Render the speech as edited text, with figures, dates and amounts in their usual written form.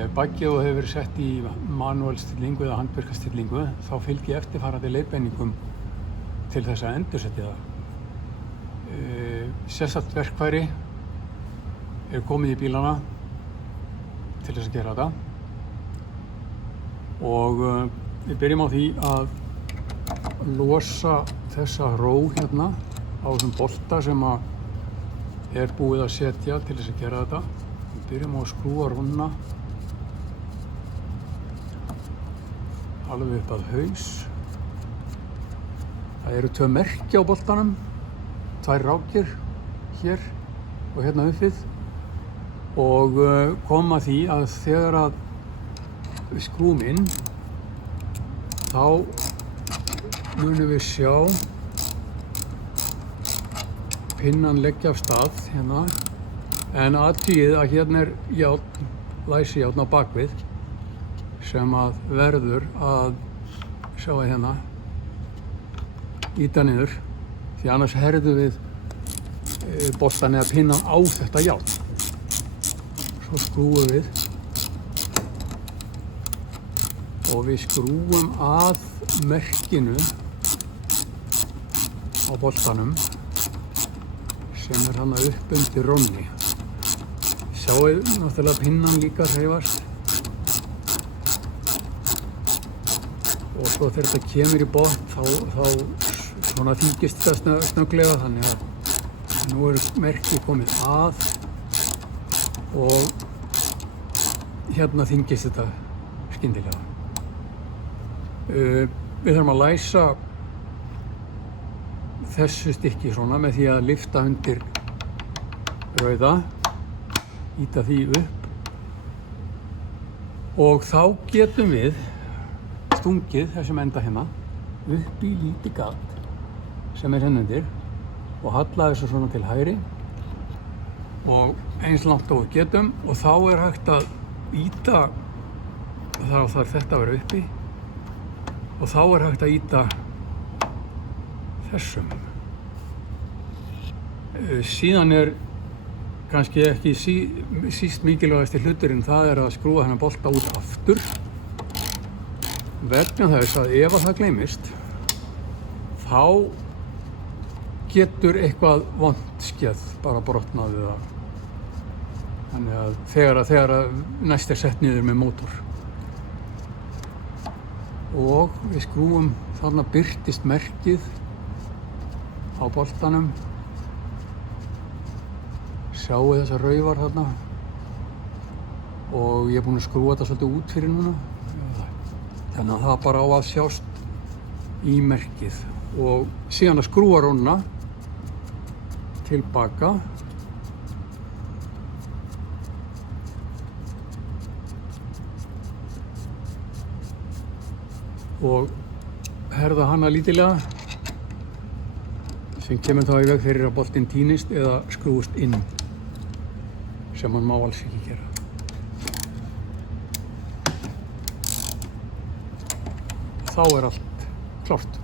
Ef baggið hefur verið sett í manúalstillingu eða handvirkastillingu þá fylgir eftirfarandi leiðbeiningum til þess að endursetja það. Sérstakt verkfæri er komið í bílana til þess að gera þetta og við byrjum á því að losa þessa ró hérna á þessum bolta sem er búið að setja til þess að gera þetta. Við byrjum á að skrúa róna alveg upp að haus. Það eru 2 merki á boltanum, 2 rákir hér og hérna uppið og koma því að þegar að við skrúum inn þá munum við sjá pinnan leggja af stað hérna en athugið að hérna er járn, læsijárn á bakvið sem að verður að sjá að hérna ýta niður því annars herðum við boltan eða pinnan á þetta járn. Svo skrúum við og við skrúum að merkinu á boltanum sem er hann upp undir rónni. Sjáið náttúrulega pinnan líka hreyfast og svo þegar þetta kemur í botn þá svona þýkist þetta snögglega þannig að nú er merkið komið að og hérna þyngist þetta skyndilega. Við þurfum að læsa þessu stykki svona með því að lyfta undir rauða, ýta því upp og þá getum við stungið þessum enda hérna upp í lítið gat sem er hérna undir og halla þessu svona til hægri og eins langt og við getum og þá er hægt að ýta, þá þarf þetta að vera uppi og þá er hægt að ýta þessum. Síðan er kannski ekki síst mikilvægasti hluturinn, það er að skrúa þennan bolta út aftur vegna þess að ef að það gleymist þá getur eitthvað vont skeð bara brotnað eða þannig að þegar næst er sett niður með mótor og við skrúum þarna birtist merkið á boltanum. Sjáu þessar raufar þarna og ég er búinn að skrúa þetta svolítið út fyrir núna þannig að það bara á að sjást í merkið og síðan að skrúa róna tilbaka og herða hana lítillega sem kemur þá í veg fyrir að boltinn týnist eða skrúist inn sem hann má alls ekki gera. Þá er allt klárt.